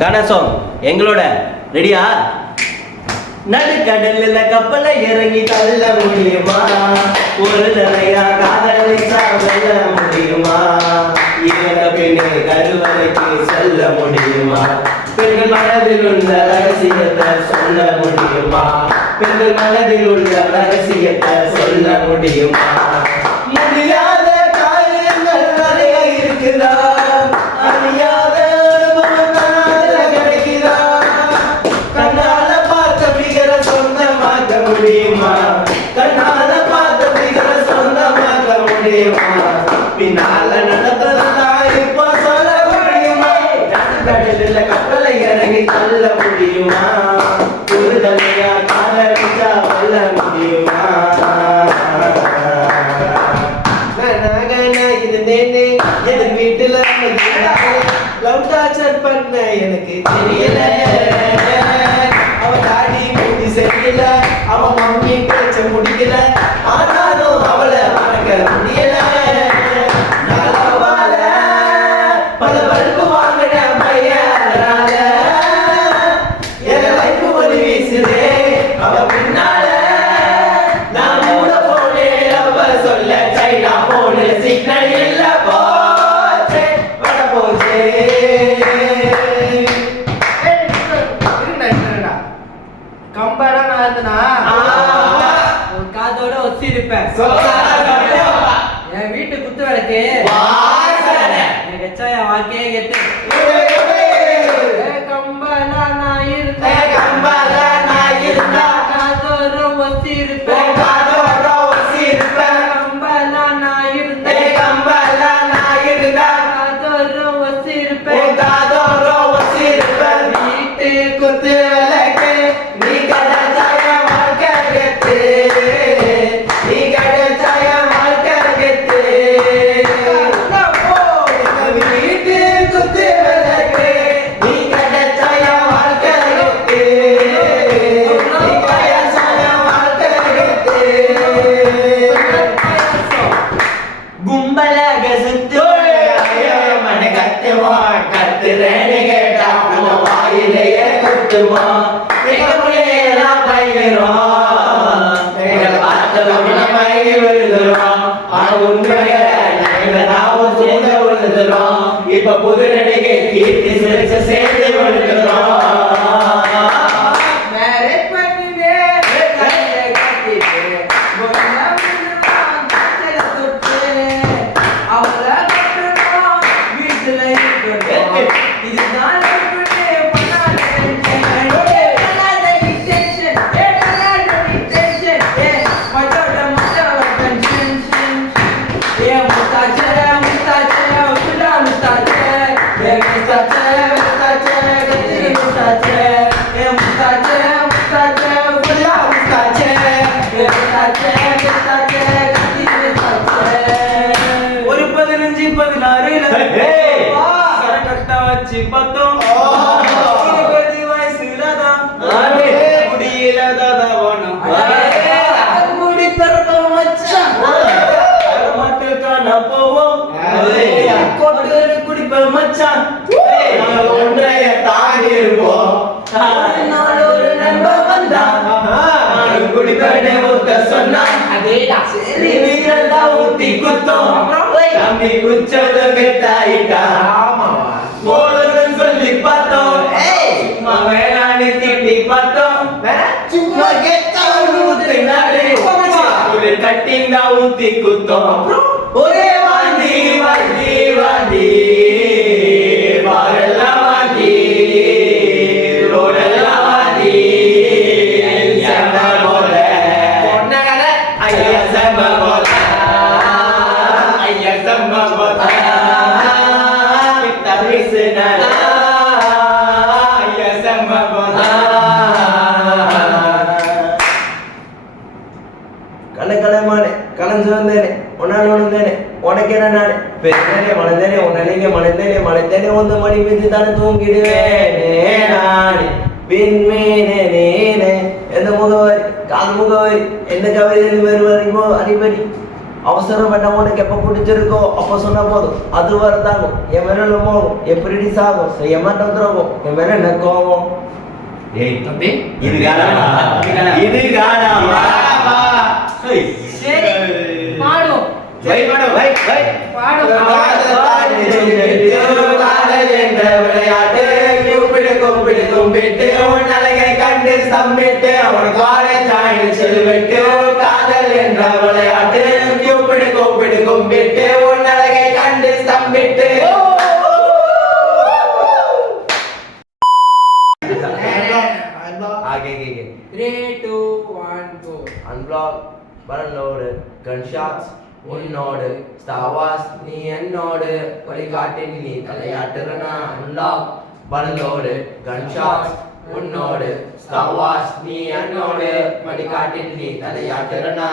கணேசம் எங்களோட ரெடியா? நடுக்கடல்ல கப்பலை இறங்கி தள்ள முடியுமா? ஒரு தடையா காதலிச்சா வெல்ல முடியுமா? இவங்க பெண்ணை கருவறைக்கு செல்ல முடியுமா? பெண்கள் மனதில் உள்ள ரகசியத்தை சொல்ல முடியுமா? பெண்கள் மனதில் உள்ள ரகசியத்தை சொல்ல முடியுமா? முடியாத காரியங்கள் நிறைய இருக்குதா? அறியாத அனுபவம் கிடைக்குதா? கண்ணால பார்த்த பிகர சொந்தமாக்க முடியுமா? கண்ணால பார்த்த பிகர சொந்தமாக்க முடியுமா? பின்னால நடந்ததெல்லாம் இப்ப சொல்ல முடியுமா? கடலில் கப்பலை இறங்கி தள்ள முடியுமா? ஒரு தலையா காதலிச்சா வெல்ல முடியுமா? இருந்தேனே என் வீட்டுல லவ் டார்ச்சர் பண்ண எனக்கு தெரியல. அவ தாடி மூடி சரியில்ல, அவ மம்மி பேச்ச முடியல, ஆனாலும் அவளை மறக்க முடியல. பல பல்பு வாங்கின பையனால என் லைஃப் ஒரு வீசுதே. அவ பின்னால நான் மூட போனேன், அவ சொல்ல சைனா போன சிக்னல் இல்ல போச்சே வட போச்சே. கம்பனா நாந்தனா உன் காதோட ஒத்தி இருப்பேன். என் வீட்டு குத்து விளக்கு எனக்கு வச்சா என் வாழ்க்கையே கெட்டு. கம்பனா நான் இருந்தேன், கம்பனா நான் இருந்தா காதோட ஒத்தி இருப்பேன். காதோட ஒத்தி இருப்பேன். கம்பனா நான் இருந்தேன், கம்பனா நான் இருந்தா காதோட ஒத்தி இருப்பேன். காதோட ஒத்தி இருப்பேன். வீட்டு குத்து விளக்கு நீ கடற்சாய வாழ்க்கை கெத்து, நீ கடற்சாய வாழ்க்கை கெத்து. வீட்டு குத்து விளக்கு நீ கடற்சாய வாழ்க்கை கெத்து, நீ கடற்சாய வாழ்க்கை கெத்து. கும்பலாக சுத்து மன கத்துவா, கத்துறேன்னு கேட்டா உன் வாயிலேயே குத்துவா. எங்க பிள்ளையெல்லாம் பயங்கரம், எங்க பார்த்தவங்க மயங்கி விழுதுறோம். ஆனா உண்மையை நாமும் சேர்ந்து விழுதுறோம். இப்ப புது நடிகை கீர்த்தி சிரிச்சு சேர்ந்து விழுதுறோம். மேரேஜ் பண்ணினே கையில கட்டிட்டு அவள கட்டணும் வீட்டுல இருக்கணும். இதுதான் ஒரு 15-16 கரெக்டா வச்சு பார்த்தோம். 20 வயசுலதான் முடியல தாதாவனம் முடி தரணும் மச்சான். மாட்டுக்கான போவோம் கொட்டு குடிப்ப மச்சான். ஒன்றைய தாண்டி இருப்போம். ஒரு நண்பன் வந்தான், நானும் குடிப்பேனே ஊத்த சொன்னான். சரி நீரல்லா ஊத்தி குத்தோம். தம்பி குச்சத கெட்டாயிட்டா போலன்னு சொல்லி பார்த்தோம். சும்மா வேளாண் திட்டி பார்த்தோம். சும்மா கெட்டா ஊத்தி நாடு ஒரு கட்டிங்க ஊத்தி குத்தோம். ஒரே வாந்தி வாந்தி வாந்தி பாரெல்லாம் வாந்தி ரோடெல்லாம் வாந்தி. செம்ம போல ஐயா செம்ம போல ஐயா செம்ம போல தவிசுன ஐயா செம்ம போல. கலக்கலமானே கலந்து வந்தேனே உன்னால் உணர்ந்தேனே உனக்கு என்ன நானே பெருந்தேனே மலர்ந்தேனே உன்னலைங்க மலர்ந்தேனே மலர்ந்தேனே ஒன்று மணி மீது தானே தூங்கிடுவேனே நானே விண்மீனே நீனே. எந்த முகவரி கால் முகவரி எந்த கவிதையில் வருவரைமோ அறிவடி அவசரம் என்ன உனக்கு எப்ப பிடிச்சிருக்கோ அப்ப சொன்ன போதும் அது வரதாகும் என் மேல மோகம் எப்படி சாகும் செய்ய மாட்டோம் துரோகம் என் மேல என்ன கோபம் ஏய் தம்பி இது காணாமா இது காணாமா சரி பாடும் வை வை வை பாடும் காதல் என்ற விளையாட்டு கூப்பிடு கும்பிட்டு உன் அழகை கண்டு சம்பிட்டு அவன் காலேஜ் ஆயில் செல்விட்டு காதல் என்ற விளையாட்டு கூப்பிடு கும்பிட்டு உன் அழகை கண்டு சம்பிட்டு ஆகே 3 2 1 go அன்பிளாக் பரனோடு கன்ஷாட்ஸ் உன்னோடு ஸ்டாவாஸ் நீ என்னோடு வழிகாட்டி நீ தலையாட்டுறனா அன்லாக் பரனோடு கன்ஷாட்ஸ் உன்னோடு ஸ்டாவாஸ் நீ என்னோடு வழிகாட்டி நீ தலையாட்டுறனா